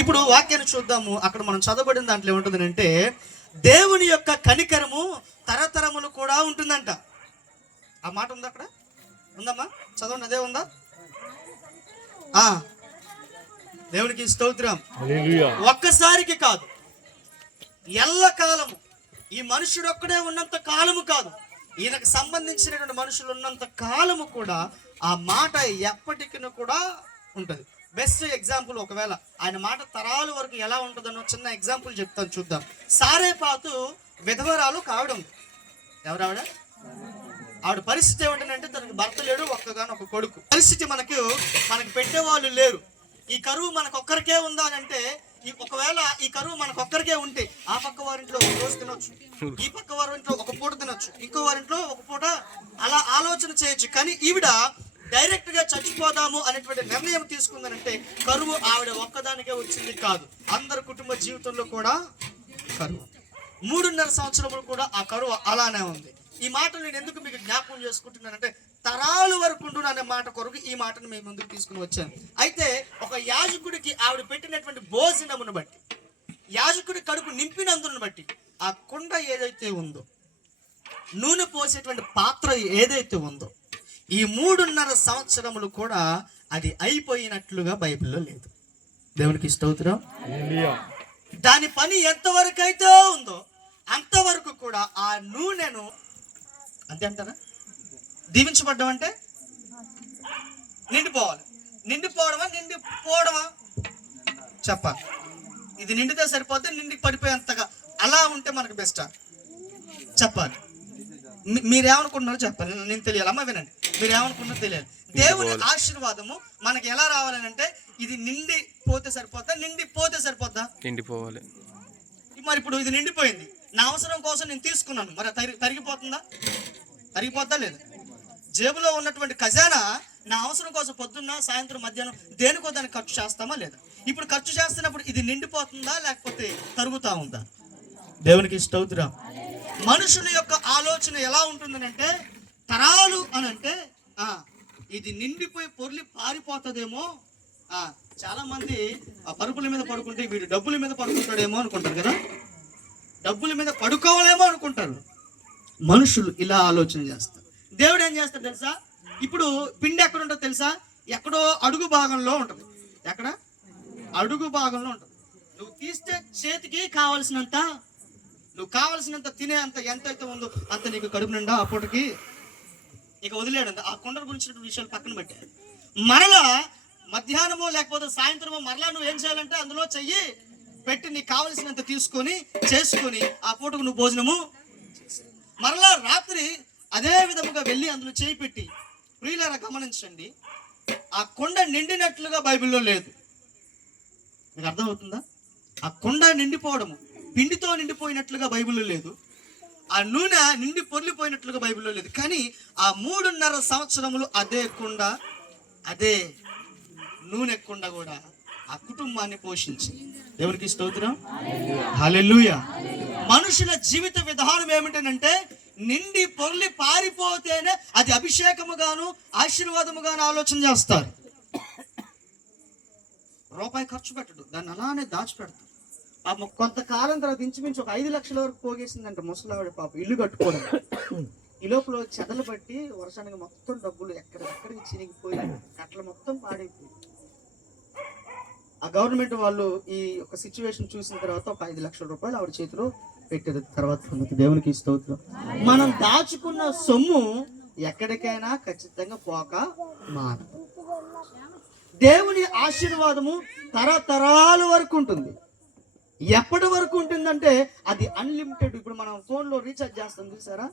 ఇప్పుడు వాక్యాన్ని చూద్దాము. అక్కడ మనం చదవబడిన దాంట్లో ఏముంటుంది అంటే, దేవుని యొక్క కనికరము తరతరములు కూడా ఉంటుందంట. ఆ మాట ఉందా? అక్కడ ఉందమ్మా, చదవండి. అదే ఉందా? దేవునికి స్తోత్రం. ఒక్కసారికి కాదు, ఎల్లకాలము. ఈ మనుషుడు ఒక్కడే ఉన్నంత కాలము కాదు, ఈయనకు సంబంధించినటువంటి మనుషులు ఉన్నంత కాలము కూడా ఆ మాట ఎప్పటికీ కూడా ఉంటుంది. బెస్ట్ ఎగ్జాంపుల్, ఒకవేళ ఆయన మాట తరాల వరకు ఎలా ఉంటుందన్నో చిన్న ఎగ్జాంపుల్ చెప్తాను, చూద్దాం. సారేపాతు విధవరాలు కావడం. ఎవరావిడ? ఆవిడ పరిస్థితి ఏమిటంటే, తనకు భర్త లేడు, ఒక్కగానొక్క కొడుకు. పరిస్థితి మనకి పెట్టేవాళ్ళు లేరు. ఈ కరువు మనకొక్కరికే ఉందా అని అంటే, ఒకవేళ ఈ కరువు మనకొక్కరికే ఉంటే ఆ పక్క వారింట్లో ఒక రోజు తినొచ్చు, ఈ పక్క వారింట్లో ఒక పూట తినొచ్చు, ఇంకో వారింట్లో ఒక పూట, అలా ఆలోచన చేయొచ్చు. కానీ ఈవిడ డైరెక్ట్ గా చచ్చిపోదాము అనేటువంటి నిర్ణయం తీసుకుందనంటే, కరువు ఆవిడ ఒక్కదానికే వచ్చింది కాదు, అందరి కుటుంబ జీవితంలో కూడా కరువు. 3.5 సంవత్సరములు కూడా ఆ కరువు అలానే ఉంది. ఈ మాటలు నేను ఎందుకు మీకు జ్ఞాపకం చేసుకుంటున్నానంటే, తరాలు వరకు ఉండు అనే మాట కొరకు ఈ మాటను మేము ముందుకు తీసుకుని వచ్చాను. అయితే ఒక యాజకుడికి ఆవిడ పెట్టినటువంటి భోజనమును బట్టి, యాజకుడి కడుపు నింపినందును బట్టి, ఆ కుండ ఏదైతే ఉందో, నూనె పోసేటువంటి పాత్ర ఏదైతే ఉందో, ఈ 3.5 సంవత్సరములు కూడా అది అయిపోయినట్లుగా బైబిల్లో లేదు. దేవునికి స్తోత్రం. దాని పని ఎంతవరకు అయితే ఉందో అంతవరకు కూడా ఆ నూనెను, అంతే అంటారా? దీవించబడ్డం అంటే నిండిపోవాలి. నిండిపోవడమా నిండిపోవడమా చెప్పాలి. ఇది నిండితే సరిపోతే, నిండి పడిపోయేంతగా అలా ఉంటే మనకు బెస్టా చెప్పాలి. మీరేమనుకుంటున్నారో చెప్పాలి, నేను తెలియాలి. అమ్మ వినండి, మీరేమనుకుంటున్నారో తెలియాలి. దేవుని ఆశీర్వాదము మనకి ఎలా రావాలని అంటే, ఇది నిండి పోతే సరిపోతా, నిండిపోతే సరిపోద్దా? నిండిపోవాలి. మరి ఇప్పుడు ఇది నిండిపోయింది, నా అవసరం కోసం నేను తీసుకున్నాను, మరి తరిగిపోతుందా? తరిగిపోద్దా? లేదు. జేబులో ఉన్నటువంటి ఖజానా నా అవసరం కోసం పొద్దున్న, సాయంత్రం, మధ్యాహ్నం దేనికో దానికి ఖర్చు చేస్తామా లేదా? ఇప్పుడు ఖర్చు చేస్తున్నప్పుడు ఇది నిండిపోతుందా లేకపోతే తరుగుతా ఉందా? దేవునికి స్తోత్రం. మనుషుల యొక్క ఆలోచన ఎలా ఉంటుందనంటే, తరాలు అని అంటే ఇది నిండిపోయి పొర్లి పారిపోతుందేమో. చాలా మంది ఆ పరుపుల మీద పడుకుంటే వీడు డబ్బుల మీద పడుకుంటాడేమో అనుకుంటారు కదా, డబ్బుల మీద పడుకోవాలేమో అనుకుంటారు. మనుషులు ఇలా ఆలోచన చేస్తారు. దేవుడు ఏం చేస్తాడు తెలుసా? ఇప్పుడు పిండి ఎక్కడ ఉంటుందో తెలుసా? ఎక్కడో అడుగు భాగంలో ఉంటుంది. ఎక్కడ? అడుగు భాగంలో ఉంటుంది. నువ్వు తీస్తే చేతికి కావలసినంత, నువ్వు కావలసినంత తినే అంత ఎంతైతే ఉందో అంత నీకు కడుపు నిండా ఆ పూటకి ఇక వదిలేడు. ఆ కొండ గురించిన విషయాలు పక్కన పెట్టారు. మరలా మధ్యాహ్నమో లేకపోతే సాయంత్రమో మరలా నువ్వు ఏం చేయాలంటే, అందులో చెయ్యి పెట్టి నీకు కావలసినంత తీసుకొని చేసుకొని ఆ పూటకు నువ్వు భోజనము మరలా రాత్రి అదే విధముగా వెళ్ళి అందులో చేయి పెట్టి. ప్రియులారా గమనించండి, ఆ కొండ నిండినట్లుగా బైబిల్లో లేదు. మీకు అర్థమవుతుందా? ఆ కొండ నిండిపోవడము, పిండితో నిండిపోయినట్లుగా బైబిల్లో లేదు. ఆ నూనె నిండి పొర్లిపోయినట్లుగా బైబిల్లో లేదు. కానీ ఆ 3.5 సంవత్సరములు అదే కుండ, అదే నూనె కుండ కూడా ఆ కుటుంబాన్ని పోషించింది. దేవునికి స్తోత్రం. హల్లెలూయా. మనుషుల జీవిత విధానం ఏమిటంటే, నిండి పొర్లి పారిపోతేనే అది అభిషేకముగాను ఆశీర్వాదముగాను ఆలోచన చేస్తారు. రూపాయి ఖర్చు పెట్టడు, దాన్ని అలానే దాచిపెడతారు. కొంతకాలం తర్వాత ఇంచుమించు ఒక 5 లక్షల వరకు పోగేసిందంట ముసలావిడ పాప ఇల్లు కట్టుకోవడం. ఈ లోపల చెదలు పట్టి వర్షానికి మొత్తం డబ్బులు ఎక్కడికి చినిగిపోయి కట్టలు మొత్తం పాడైపోయి, ఆ గవర్నమెంట్ వాళ్ళు ఈ ఒక సిచ్యువేషన్ చూసిన తర్వాత ఒక 5 లక్షల రూపాయలు ఆవిడ చేతిలో పెట్టేది. తర్వాత దేవునికి స్తోత్రం. మనం దాచుకున్న సొమ్ము ఎక్కడికైనా ఖచ్చితంగా పోక మారదు. దేవుని ఆశీర్వాదము తరతరాల వరకు ఉంటుంది. ఎప్పటి వరకు ఉంటుందంటే అది అన్లిమిటెడ్. ఇప్పుడు మనం ఫోన్లో రీఛార్జ్ చేస్తాం చూసారా,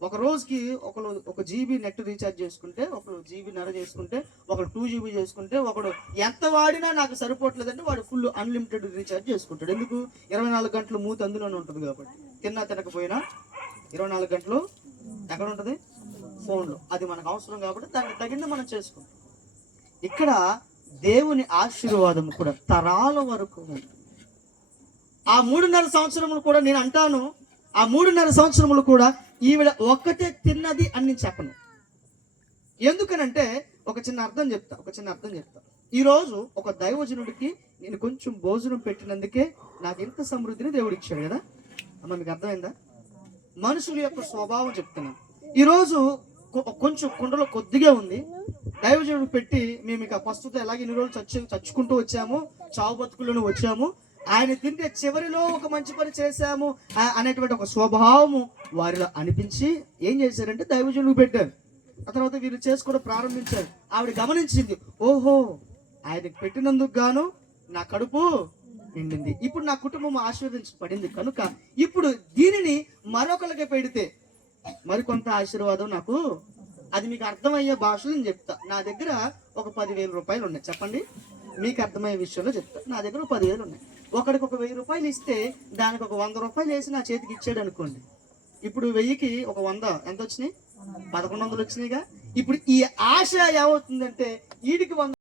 ఒక రోజుకి ఒకరు 1 GB నెట్ రీఛార్జ్ చేసుకుంటే, ఒకరు 1.5 GB చేసుకుంటే, ఒకరు 2 GB చేసుకుంటే, ఒకడు ఎంత వాడినా నాకు సరిపోవట్లేదంటే వాడు ఫుల్ అన్లిమిటెడ్ రీఛార్జ్ చేసుకుంటాడు. ఎందుకు? 24 గంటలు మూతి అందులోనే ఉంటుంది కాబట్టి. తిన్నా తినకపోయినా 24 గంటలు ఎక్కడ ఉంటుంది? ఫోన్లో. అది మనకు అవసరం కాబట్టి దానికి తగిన మనం చేసుకుంటాం. ఇక్కడ దేవుని ఆశీర్వాదం కూడా తరాల వరకు ఉంది. ఆ 3.5 సంవత్సరములు కూడా నేను అంటాను, ఆ 3.5 సంవత్సరములు కూడా ఈవిడ ఒక్కటే తిన్నది అని నేను చెప్పను. ఎందుకనంటే ఒక చిన్న అర్థం చెప్తా. ఈరోజు ఒక దైవజనుడికి నేను కొంచెం భోజనం పెట్టినందుకే నాకు ఇంత సమృద్ధిని దేవుడు ఇచ్చాడు కదా. అమ్మ మీకు అర్థమైందా? మనుషుల యొక్క స్వభావం చెప్తున్నాను. ఈరోజు కొంచెం కుండలో కొద్దిగా ఉంది, దైవజనుడు పెట్టి మేము ఇక ప్రస్తుతం ఎలాగ ఇన్ని రోజులు చచ్చుకుంటూ వచ్చాము, చావు బతుకులను వచ్చాము, ఆయన తింటే చివరిలో ఒక మంచి పని చేశాము అనేటువంటి ఒక స్వభావము వారిలో అనిపించి ఏం చేశారంటే దైవజనుడు పెట్టారు. ఆ తర్వాత వీరు చేసుకోవడం ప్రారంభించారు. ఆవిడ గమనించింది, ఓహో ఆయనకు పెట్టినందుకు గాను నా కడుపు నిండింది, ఇప్పుడు నా కుటుంబం ఆశీర్వదించబడింది కనుక ఇప్పుడు దీనిని మరొకరికి పెడితే మరికొంత ఆశీర్వాదం నాకు, అది మీకు అర్థమయ్యే భాషలో నేను చెప్తా. నా దగ్గర ఒక 10,000 రూపాయలు ఉన్నాయి, చెప్పండి మీకు అర్థమయ్యే విషయంలో చెప్తా. నా దగ్గర 10,000 ఉన్నాయి. ఒకడికి ఒక 1,000 రూపాయలు ఇస్తే దానికి ఒక 100 రూపాయలు వేసి నా చేతికి ఇచ్చాడు అనుకోండి. ఇప్పుడు 1000కి ఒక 100 ఎంత వచ్చినాయి? 1,100 వచ్చినాయిగా. ఇప్పుడు ఈ ఆశ ఏమవుతుందంటే వీడికి 100